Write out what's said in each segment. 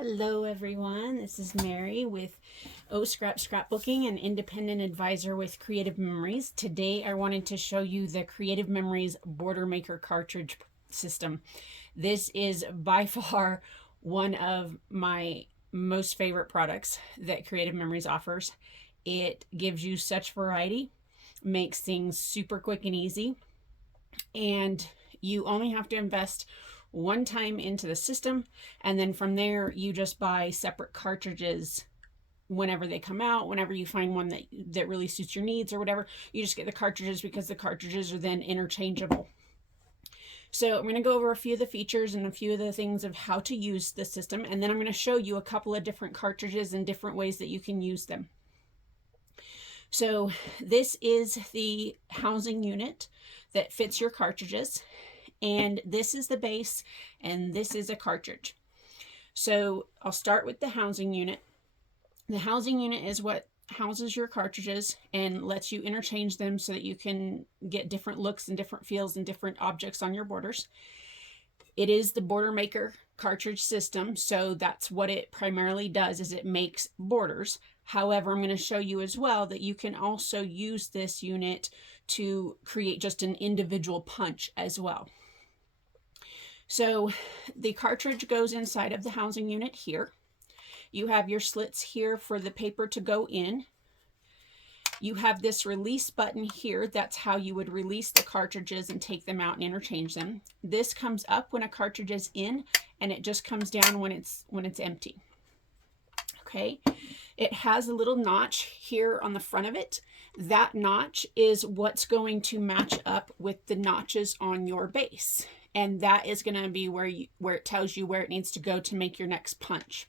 Hello everyone, this is Mary with Scrapbooking, an independent advisor with Creative Memories. Today I wanted to show you the Creative Memories Border Maker cartridge system. This is by far one of my most favorite products that Creative Memories offers. It gives you such variety, makes things super quick and easy, and you only have to invest one time into the system, and then from there you just buy separate cartridges whenever they come out. Whenever you find one that really suits your needs or whatever, you just get the cartridges, because the cartridges are then interchangeable. So I'm going to go over a few of the features and a few of the things of how to use the system, and then I'm going to show you a couple of different cartridges and different ways that you can use them. So this is the housing unit that fits your cartridges, and this is the base, and this is a cartridge. So I'll start with the housing unit. The housing unit is what houses your cartridges and lets you interchange them so that you can get different looks and different feels and different objects on your borders. It is the Border Maker cartridge system, so that's what it primarily does, is it makes borders. However, I'm going to show you as well that you can also use this unit to create just an individual punch as well. So the cartridge goes inside of the housing unit here. You have your slits here for the paper to go in. You have this release button here. That's how you would release the cartridges and take them out and interchange them. This comes up when a cartridge is in, and it just comes down when it's empty. Okay. It has a little notch here on the front of it. That notch is what's going to match up with the notches on your base. And that is going to be where it tells you where it needs to go to make your next punch.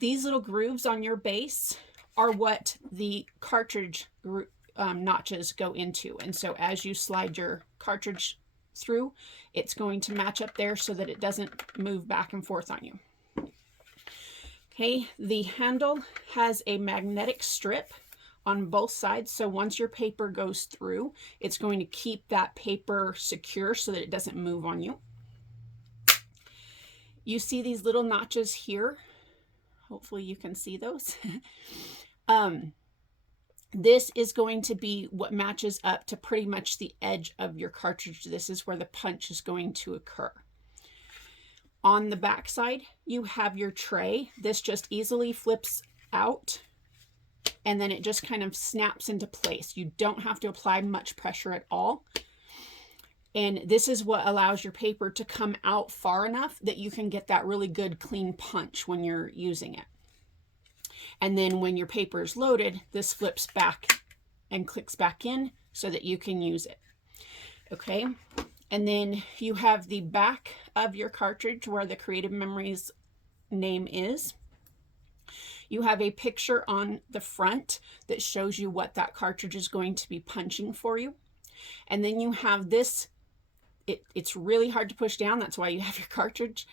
These little grooves on your base are what the cartridge notches go into. And so as you slide your cartridge through, it's going to match up there so that it doesn't move back and forth on you. Okay, the handle has a magnetic strip on both sides, so once your paper goes through, it's going to keep that paper secure so that it doesn't move on you. You see these little notches here. Hopefully you can see those. This is going to be what matches up to pretty much the edge of your cartridge. This is where the punch is going to occur. On the back side, you have your tray. This just easily flips out, and then it just kind of snaps into place. You don't have to apply much pressure at all. And this is what allows your paper to come out far enough that you can get that really good clean punch when you're using it. And then when your paper is loaded, this flips back and clicks back in so that you can use it. Okay. And then you have the back of your cartridge where the Creative Memories name is. You have a picture on the front that shows you what that cartridge is going to be punching for you. And then you have this, it's really hard to push down. That's why you have your cartridge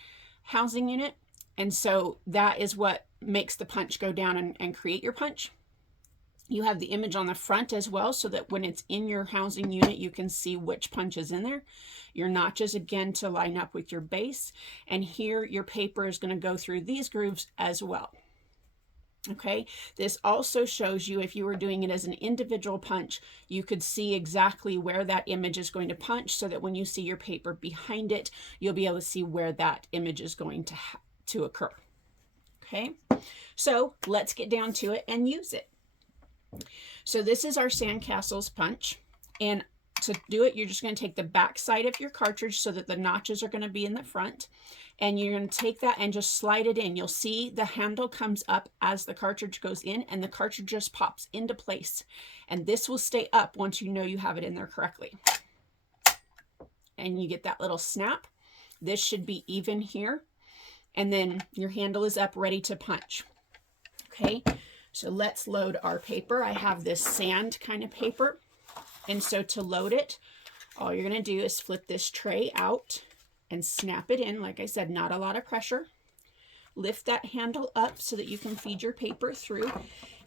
housing unit. And so that is what makes the punch go down and create your punch. You have the image on the front as well, so that when it's in your housing unit, you can see which punch is in there. Your notches, again, to line up with your base. And here your paper is going to go through these grooves as well. Okay, this also shows you, if you were doing it as an individual punch, you could see exactly where that image is going to punch, so that when you see your paper behind it, you'll be able to see where that image is going to occur. Okay, so let's get down to it and use it. So this is our sandcastles punch, and to do it, you're just going to take the back side of your cartridge so that the notches are going to be in the front, and you're going to take that and just slide it in. You'll see the handle comes up as the cartridge goes in, and the cartridge just pops into place, and this will stay up once you know you have it in there correctly. And you get that little snap. This should be even here, and then your handle is up, ready to punch. Okay, so let's load our paper. I have this sand kind of paper, and so to load it, all you're going to do is flip this tray out and snap it in. Like I said, not a lot of pressure. Lift that handle up so that you can feed your paper through.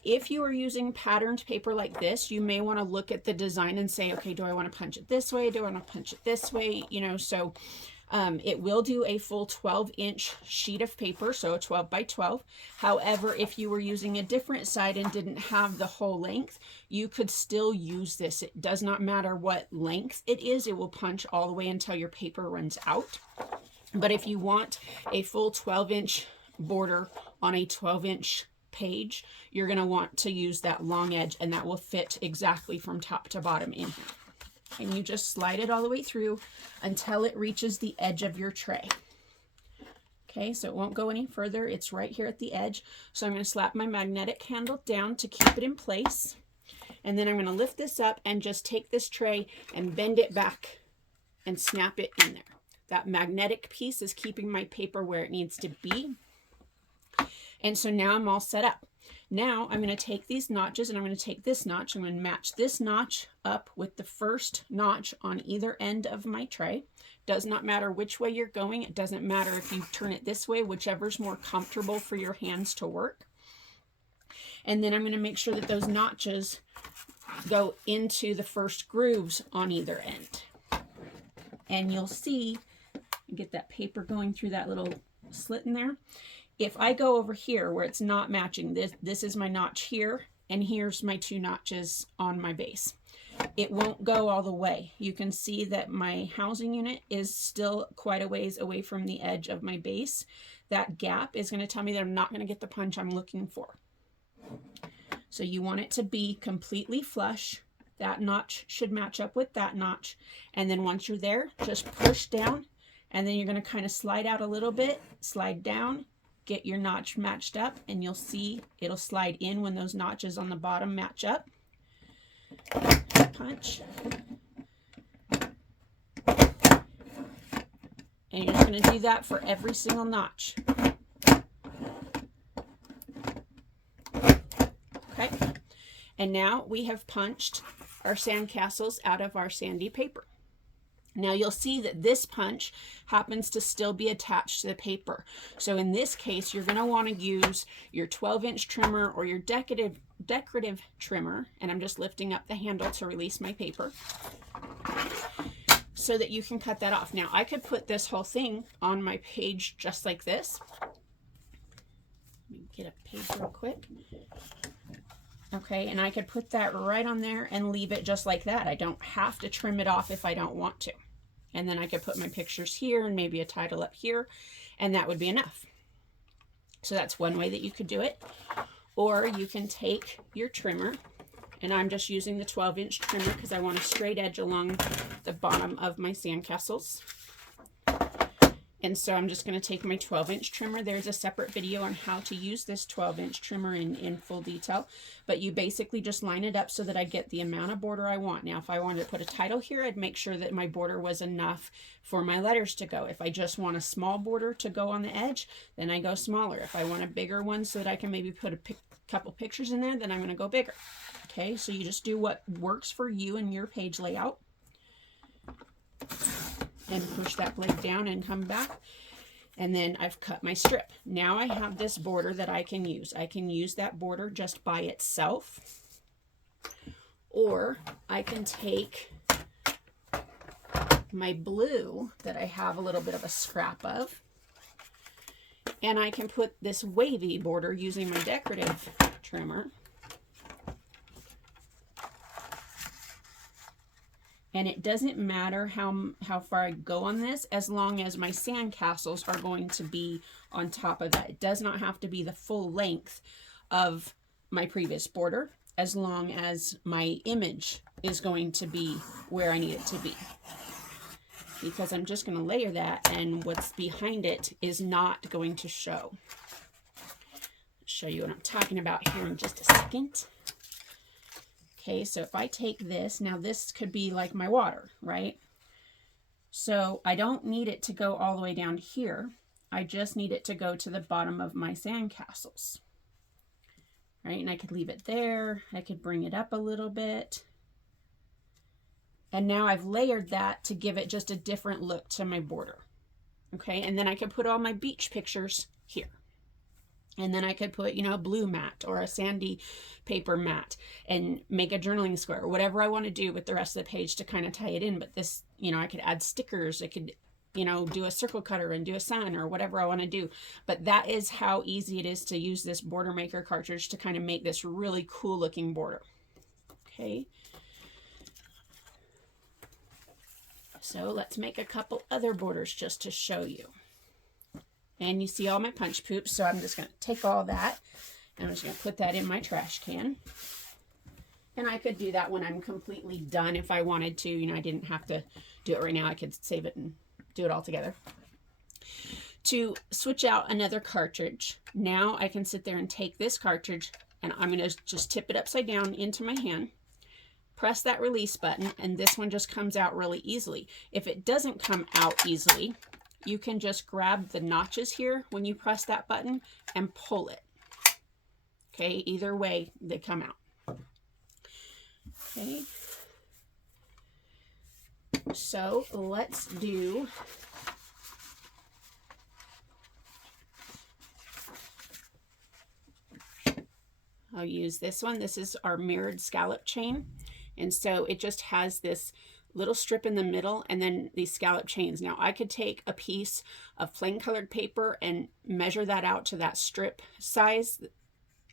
If you are using patterned paper like this, you may want to look at the design and say, okay, do I want to punch it this way? Do I want to punch it this way? You know, so It will do a full 12-inch sheet of paper, so a 12 by 12. However, if you were using a different side and didn't have the whole length, you could still use this. It does not matter what length it is. It will punch all the way until your paper runs out. But if you want a full 12-inch border on a 12-inch page, you're going to want to use that long edge, and that will fit exactly from top to bottom in here. And you just slide it all the way through until it reaches the edge of your tray. Okay, so it won't go any further. It's right here at the edge. So I'm going to slap my magnetic handle down to keep it in place. And then I'm going to lift this up and just take this tray and bend it back and snap it in there. That magnetic piece is keeping my paper where it needs to be. And so now I'm all set up. Now I'm going to take these notches and I'm going to take this notch. I'm going to match this notch up with the first notch on either end of my tray. Does not matter which way you're going. It doesn't matter if you turn it this way, whichever's more comfortable for your hands to work. And then I'm going to make sure that those notches go into the first grooves on either end. And you'll see, get that paper going through that little slit in there. If I go over here where it's not matching, this is my notch here, and here's my two notches on my base. It won't go all the way. You can see that my housing unit is still quite a ways away from the edge of my base. That gap is going to tell me that I'm not going to get the punch I'm looking for. So you want it to be completely flush. That notch should match up with that notch. And then once you're there, just push down, and then you're going to kind of slide out a little bit, slide down, get your notch matched up, and you'll see it'll slide in when those notches on the bottom match up. Punch. And you're just going to do that for every single notch. Okay. And now we have punched our sandcastles out of our sandy paper. Now you'll see that this punch happens to still be attached to the paper. So in this case, you're going to want to use your 12-inch trimmer or your decorative trimmer. And I'm just lifting up the handle to release my paper so that you can cut that off. Now I could put this whole thing on my page just like this. Let me get a page real quick. Okay, and I could put that right on there and leave it just like that. I don't have to trim it off if I don't want to. And then I could put my pictures here and maybe a title up here, and that would be enough. So that's one way that you could do it. Or you can take your trimmer, and I'm just using the 12-inch trimmer because I want a straight edge along the bottom of my sandcastles. And so I'm just going to take my 12-inch trimmer. There's a separate video on how to use this 12-inch trimmer in full detail. But you basically just line it up so that I get the amount of border I want. Now, if I wanted to put a title here, I'd make sure that my border was enough for my letters to go. If I just want a small border to go on the edge, then I go smaller. If I want a bigger one so that I can maybe put a couple pictures in there, then I'm going to go bigger. Okay, so you just do what works for you and your page layout. And push that blade down and come back. And then I've cut my strip. Now I have this border that I can use. I can use that border just by itself. Or I can take my blue that I have a little bit of a scrap of, and I can put this wavy border using my decorative trimmer. And it doesn't matter how far I go on this, as long as my sandcastles are going to be on top of that. It does not have to be the full length of my previous border, as long as my image is going to be where I need it to be. Because I'm just going to layer that, and what's behind it is not going to show. I'll show you what I'm talking about here in just a second. Okay, so if I take this, now this could be like my water, right? So I don't need it to go all the way down here. I just need it to go to the bottom of my sandcastles. Right, and I could leave it there. I could bring it up a little bit. And now I've layered that to give it just a different look to my border. Okay, and then I could put all my beach pictures here. And then I could put, you know, a blue mat or a sandy paper mat and make a journaling square, or whatever I want to do with the rest of the page to kind of tie it in. But this, you know, I could add stickers. I could you know, do a circle cutter and do a sun or whatever I want to do. But that is how easy it is to use this border maker cartridge to kind of make this really cool looking border. Okay. So let's make a couple other borders just to show you. And you see all my punch poops, so I'm just going to take all that and I'm just going to put that in my trash can. And I could do that when I'm completely done if I wanted to. You know, I didn't have to do it right now. I could save it and do it all together. To switch out another cartridge, now I can sit there and take this cartridge and I'm going to just tip it upside down into my hand, press that release button, and this one just comes out really easily. If it doesn't come out easily, you can just grab the notches here when you press that button and pull it. Okay, either way they come out. Okay, so let's do I'll use this one. This is our mirrored scallop chain. And so it just has this little strip in the middle and then these scallop chains. Now I could take a piece of plain colored paper and measure that out to that strip size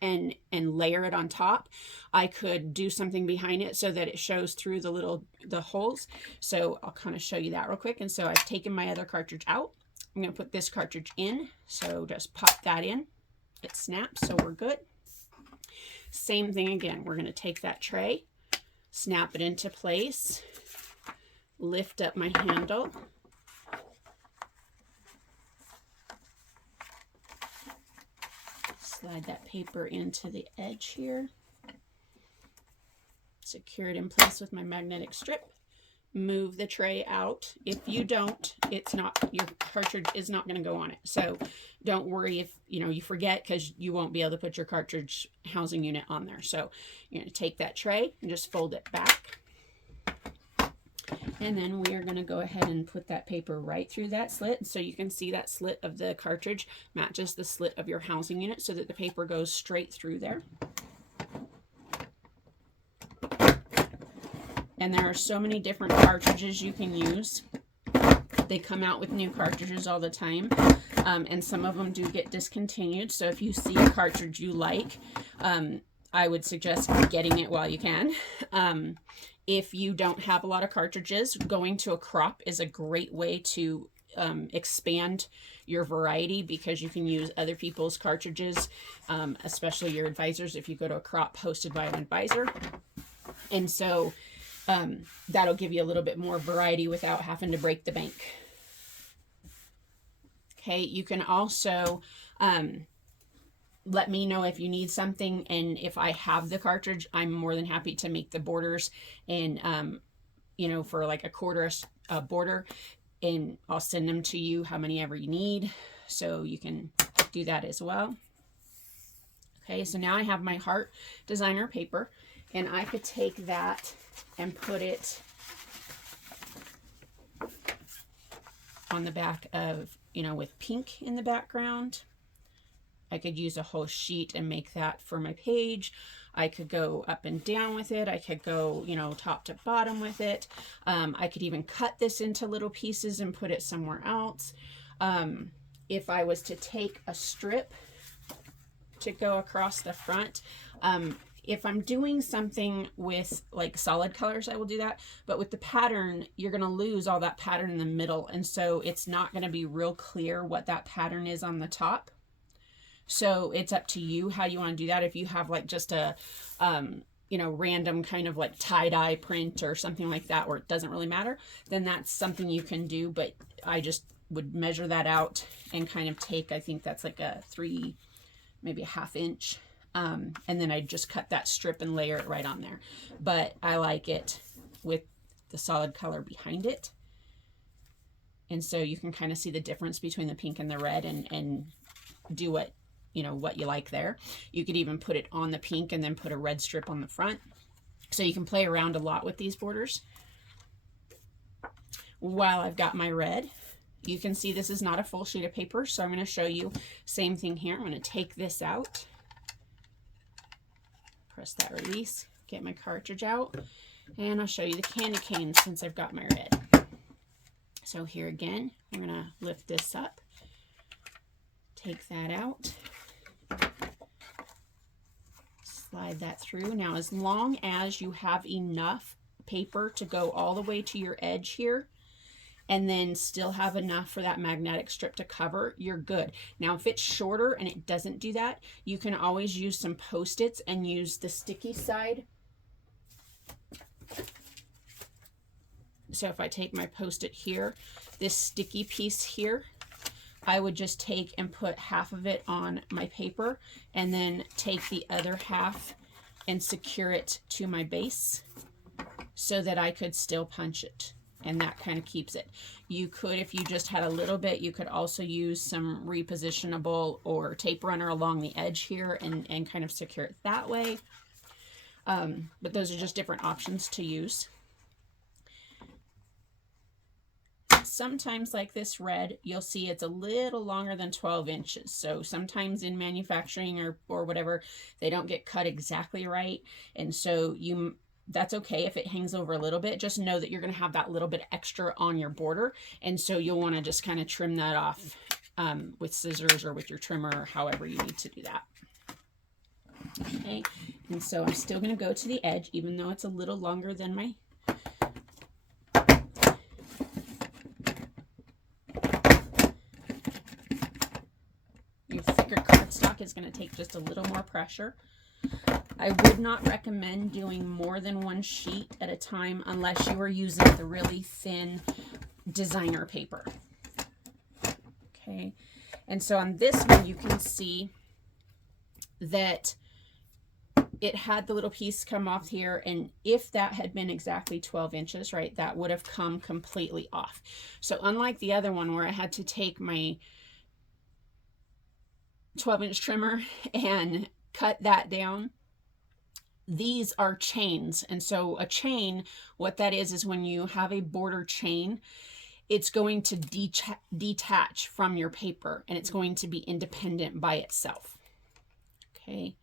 and layer it on top. I could do something behind it so that it shows through the holes. So I'll kind of show you that real quick. And so I've taken my other cartridge out. I'm going to put this cartridge in. So just pop that in. It snaps, so we're good. Same thing again. We're going to take that tray, snap it into place, lift up my handle, slide that paper into the edge here, secure it in place with my magnetic strip, move the tray out. If you don't, your cartridge is not going to go on it. So don't worry if you forget, because you won't be able to put your cartridge housing unit on there. So you're going to take that tray and just fold it back. And then we are going to go ahead and put that paper right through that slit. So you can see that slit of the cartridge matches the slit of your housing unit so that the paper goes straight through there. And there are so many different cartridges you can use. They come out with new cartridges all the time. And some of them do get discontinued. So if you see a cartridge you like, I would suggest getting it while you can. If you don't have a lot of cartridges, going to a crop is a great way to expand your variety, because you can use other people's cartridges, especially your advisors if you go to a crop hosted by an advisor. And so that'll give you a little bit more variety without having to break the bank. Okay, you can also let me know if you need something, and if I have the cartridge, I'm more than happy to make the borders and for like a quarter border, and I'll send them to you how many ever you need, so you can do that as well. Okay, so now I have my heart designer paper, and I could take that and put it on the back of, with pink in the background. I could use a whole sheet and make that for my page. I could go up and down with it. I could go, top to bottom with it. I could even cut this into little pieces and put it somewhere else. If I was to take a strip to go across the front, if I'm doing something with like solid colors, I will do that. But with the pattern, you're going to lose all that pattern in the middle. And so it's not going to be real clear what that pattern is on the top. So it's up to you how you want to do that. If you have like just a, random kind of like tie-dye print or something like that, where it doesn't really matter, then that's something you can do. But I just would measure that out and kind of take, I think that's like a 3, maybe a 1/2 inch. And then I just cut that strip and layer it right on there. But I like it with the solid color behind it. And so you can kind of see the difference between the pink and the red, and do what you like there. You could even put it on the pink and then put a red strip on the front. So you can play around a lot with these borders. While I've got my red, you can see this is not a full sheet of paper. So I'm going to show you same thing here. I'm going to take this out. Press that release, get my cartridge out, and I'll show you the candy cane since I've got my red. So here again, I'm going to lift this up, take that out, slide that through. Now, as long as you have enough paper to go all the way to your edge here, and then still have enough for that magnetic strip to cover, you're good. Now, if it's shorter and it doesn't do that, you can always use some Post-its and use the sticky side. So if I take my Post-it here, this sticky piece here, I would just take and put half of it on my paper and then take the other half and secure it to my base so that I could still punch it. And that kind of keeps it. You could, if you just had a little bit, you could also use some repositionable or tape runner along the edge here and kind of secure it that way. But those are just different options to use. Sometimes, like this red, you'll see it's a little longer than 12 inches. So sometimes in manufacturing or whatever, they don't get cut exactly right. And so that's okay if it hangs over a little bit. Just know that you're going to have that little bit extra on your border. And so you'll want to just kind of trim that off with scissors or with your trimmer, or however you need to do that. Okay, and so I'm still going to go to the edge, even though it's a little longer than my your thicker cardstock is going to take just a little more pressure. I would not recommend doing more than one sheet at a time unless you are using the really thin designer paper. Okay, and so on this one you can see that it had the little piece come off here, and if that had been exactly 12 inches, right, that would have come completely off. So unlike the other one where I had to take my 12-inch trimmer and cut that down, these are chains. And so a chain, what that is when you have a border chain, it's going to detach from your paper and it's going to be independent by itself. Okay,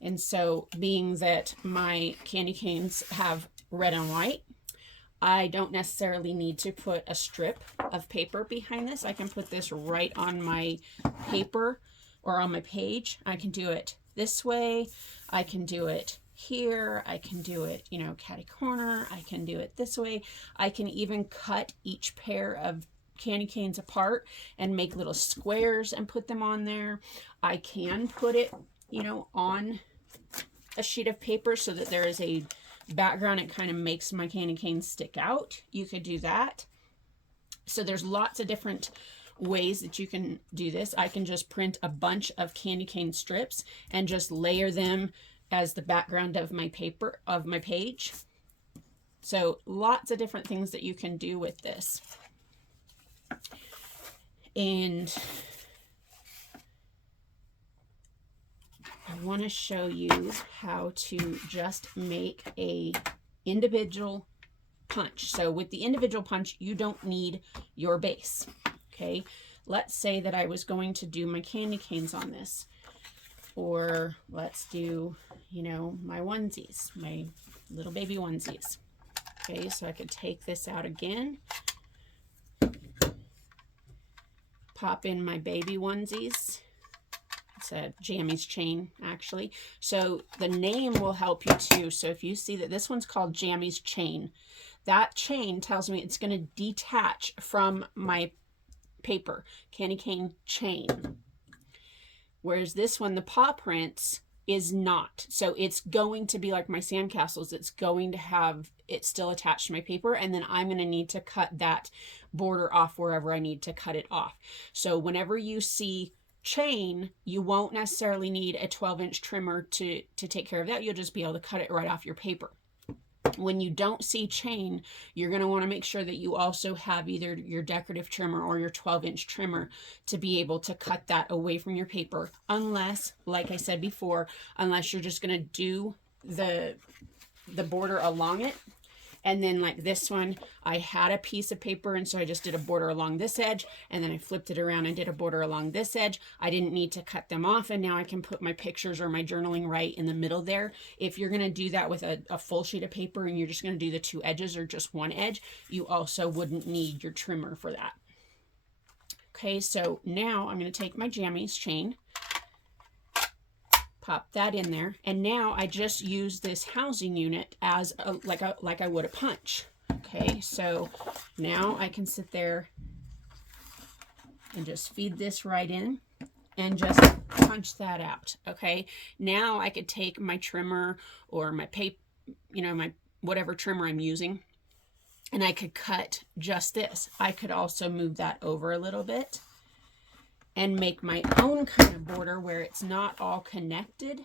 and so being that my candy canes have red and white, I don't necessarily need to put a strip of paper behind this. I can put this right on my paper or on my page. I can do it this way, I can do it here, I can do it, you know, catty corner, I can do it this way. I can even cut each pair of candy canes apart and make little squares and put them on there. I can put it, you know, on a sheet of paper so that there is a background. It kind of makes my candy canes stick out. You could do that. So there's lots of different ways that you can do this. I can just print a bunch of candy cane strips and just layer them as the background of my paper, of my page. So lots of different things that you can do with this. And I want to show you how to just make a individual punch. So with the individual punch, you don't need your base. Okay, let's say that I was going to do my candy canes on this, or let's do, you know, my onesies, my little baby onesies. Okay, so I could take this out again, pop in my baby onesies. It's a Jammies chain, actually. So the name will help you too. So if you see that this one's called Jammies chain, that chain tells me it's going to detach from my paper, candy cane chain. Whereas this one, the paw prints, is not. So it's going to be like my sandcastles. It's going to have it still attached to my paper, and then I'm going to need to cut that border off wherever I need to cut it off. So whenever you see chain, you won't necessarily need a 12-inch trimmer to take care of that. You'll just be able to cut it right off your paper. When you don't see chain, you're going to want to make sure that you also have either your decorative trimmer or your 12-inch trimmer to be able to cut that away from your paper, unless, like I said before, unless you're just going to do the border along it And then like this one, I had a piece of paper, and so I just did a border along this edge, and then I flipped it around and did a border along this edge. I didn't need to cut them off, and now I can put my pictures or my journaling right in the middle there. If you're going to do that with a full sheet of paper and you're just going to do the two edges or just one edge, you also wouldn't need your trimmer for that. Okay, so now I'm going to take my jammies chain, pop that in there, and now I just use this housing unit as like I would a punch. Okay, so now I can sit there and just feed this right in and just punch that out. Okay, now I could take my trimmer or my paper, you know, my whatever trimmer I'm using, and I could cut just this. I could also move that over a little bit and make my own kind of border where it's not all connected.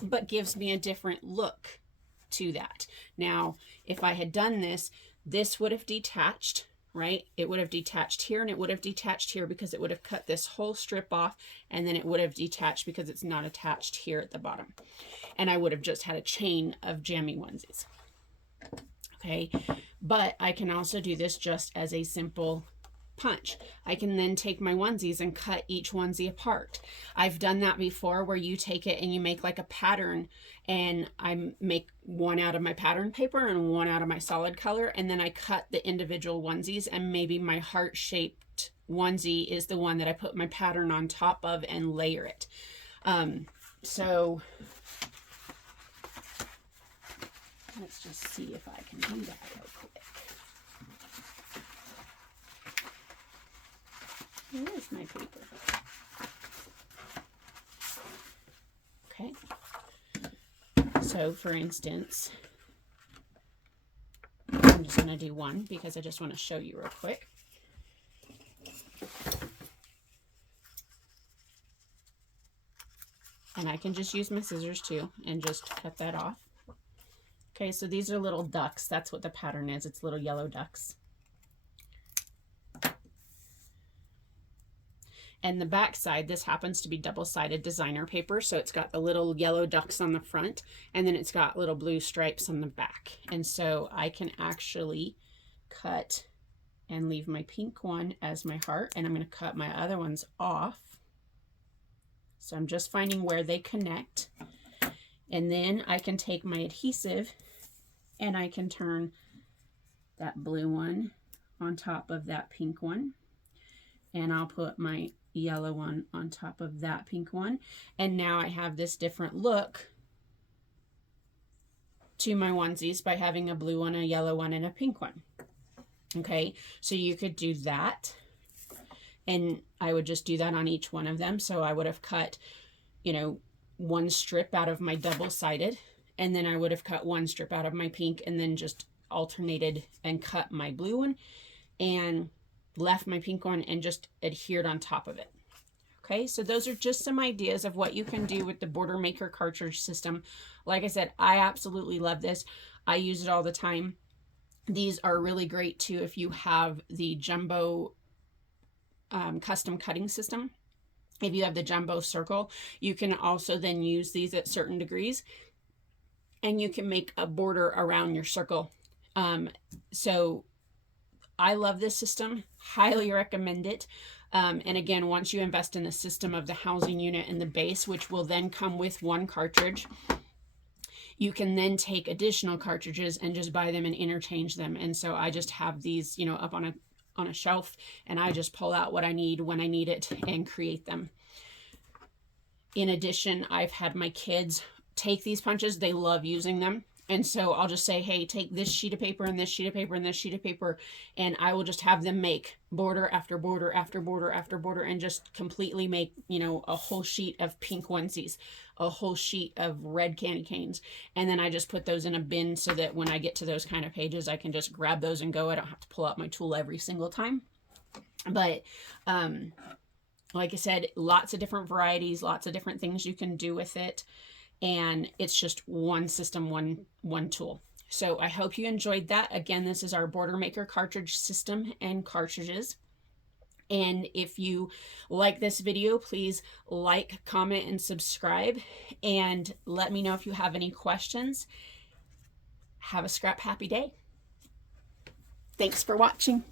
But gives me a different look to that. Now, if I had done this, this would have detached, right? It would have detached here, and it would have detached here because it would have cut this whole strip off, and then it would have detached because it's not attached here at the bottom. And I would have just had a chain of jammy onesies. Okay, but I can also do this just as a simple punch. I can then take my onesies and cut each onesie apart. I've done that before, where you take it and you make like a pattern, and I make one out of my pattern paper and one out of my solid color, and then I cut the individual onesies, and maybe my heart-shaped onesie is the one that I put my pattern on top of and layer it. So let's just see if I can do that real quick. Where is my paper? Okay. So for instance, I'm just going to do one because I just want to show you real quick. And I can just use my scissors too and just cut that off. Okay, so these are little ducks. That's what the pattern is. It's little yellow ducks. And the back side, this happens to be double-sided designer paper, so it's got the little yellow ducks on the front, and then it's got little blue stripes on the back. And so I can actually cut and leave my pink one as my heart, and I'm going to cut my other ones off. So I'm just finding where they connect. And then I can take my adhesive and I can turn that blue one on top of that pink one. And I'll put my yellow one on top of that pink one. And now I have this different look to my onesies by having a blue one, a yellow one, and a pink one. Okay, so you could do that. And I would just do that on each one of them. So I would have cut, you know, one strip out of my double-sided, and then I would have cut one strip out of my pink, and then just alternated and cut my blue one and left my pink one and just adhered on top of it. Okay, so those are just some ideas of what you can do with the Border Maker cartridge system. Like I said, I absolutely love this. I use it all the time. These are really great too if you have the jumbo custom cutting system. If you have the jumbo circle, you can also then use these at certain degrees, and you can make a border around your circle. So I love this system, highly recommend it. And again, once you invest in the system of the housing unit and the base, which will then come with one cartridge, you can then take additional cartridges and just buy them and interchange them. And so I just have these, you know, up on a shelf, and I just pull out what I need when I need it and create them. In addition, I've had my kids take these punches. They love using them. And so I'll just say, hey, take this sheet of paper and this sheet of paper and this sheet of paper, and I will just have them make border after border after border after border, and just completely make, you know, a whole sheet of pink onesies, a whole sheet of red candy canes. And then I just put those in a bin so that when I get to those kind of pages, I can just grab those and go. I don't have to pull out my tool every single time. But like I said, lots of different varieties, lots of different things you can do with it. And it's just one system, one tool. So I hope you enjoyed that. Again, this is our Border Maker cartridge system and cartridges. And if you like this video, please like, comment, and subscribe. And let me know if you have any questions. Have a scrap happy day. Thanks for watching.